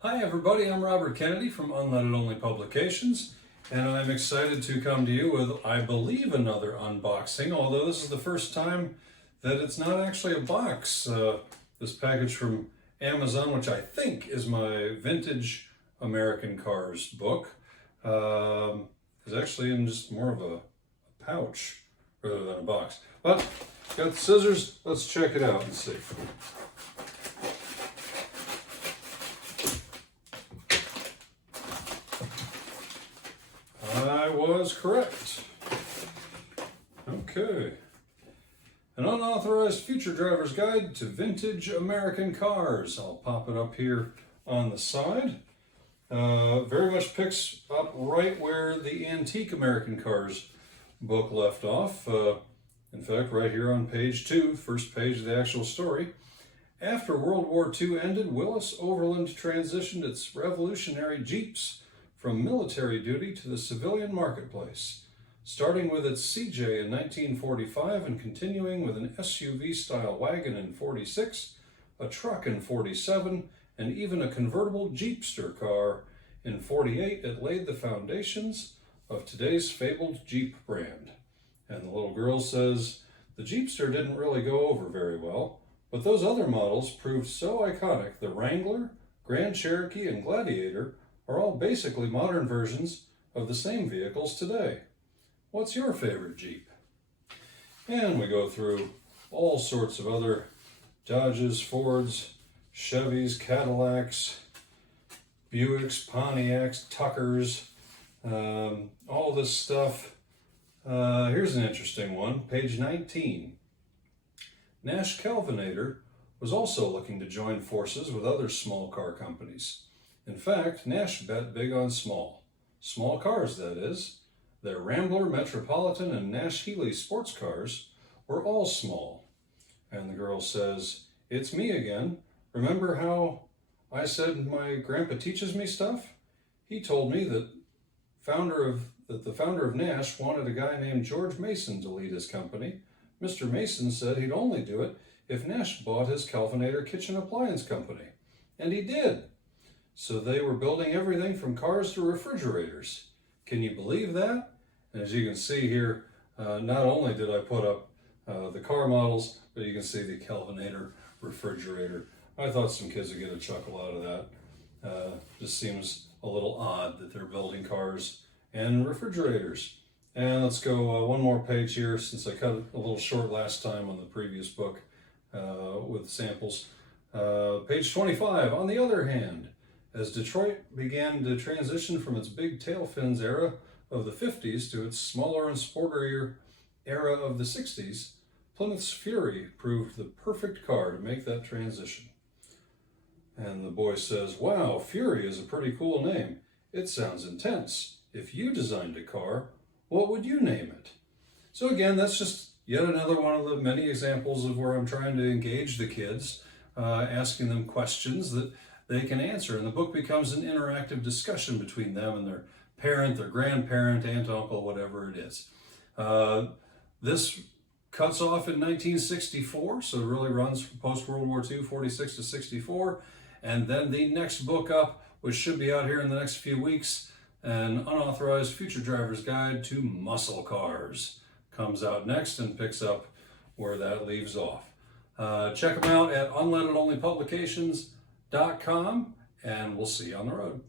Hi everybody, I'm Robert Kennedy from Unleaded Only Publications, and I'm excited to come to you with, I believe, another unboxing, although this is the first time that it's not actually a box. This package from Amazon, which I think is my Vintage American Cars book, is actually in just more of a pouch rather than a box. But, got the scissors, let's check it out and see. I was correct. Okay. An unauthorized future driver's guide to vintage American cars. I'll pop it up here on the side. Very much picks up right where the Antique American Cars book left off. In fact, right here on page 2, first page of the actual story. After World War II ended, Willis Overland transitioned its revolutionary Jeeps from military duty to the civilian marketplace, starting with its CJ in 1945 and continuing with an SUV-style wagon in 46, a truck in 47, and even a convertible Jeepster car in 48. It laid the foundations of today's fabled Jeep brand. And the little girl says, the Jeepster didn't really go over very well, but those other models proved so iconic. The Wrangler, Grand Cherokee, and Gladiator are all basically modern versions of the same vehicles today. What's your favorite Jeep? And we go through all sorts of other Dodges, Fords, Chevys, Cadillacs, Buicks, Pontiacs, Tuckers, all this stuff. Here's an interesting one, page 19. Nash Kelvinator was also looking to join forces with other small car companies. In fact, Nash bet big on small cars, that is. Their Rambler, Metropolitan, and Nash Healey sports cars were all small. And the girl says, it's me again. Remember how I said my grandpa teaches me stuff? He told me that the founder of Nash wanted a guy named George Mason to lead his company. Mr. Mason said he'd only do it if Nash bought his Kelvinator kitchen appliance company. And he did. So they were building everything from cars to refrigerators. Can you believe that? And as you can see here, not only did I put up the car models, but you can see the Kelvinator refrigerator. I thought some kids would get a chuckle out of that. Just seems a little odd that they're building cars and refrigerators. And let's go one more page here, since I cut it a little short last time on the previous book with samples. Page 25, on the other hand, as Detroit began to transition from its big tail fins era of the 50s to its smaller and sportier era of the 60s, Plymouth's Fury proved the perfect car to make that transition. And the boy says, wow, Fury is a pretty cool name. It sounds intense. If you designed a car, what would you name it? So again, that's just yet another one of the many examples of where I'm trying to engage the kids, asking them questions that they can answer. And the book becomes an interactive discussion between them and their parent, their grandparent, aunt, uncle, whatever it is. This cuts off in 1964, so it really runs from post-World War II, 46 to 64. And then the next book up, which should be out here in the next few weeks, an unauthorized future driver's guide to muscle cars, comes out next and picks up where that leaves off. Check them out at unleadedonlypublications.com, and we'll see you on the road.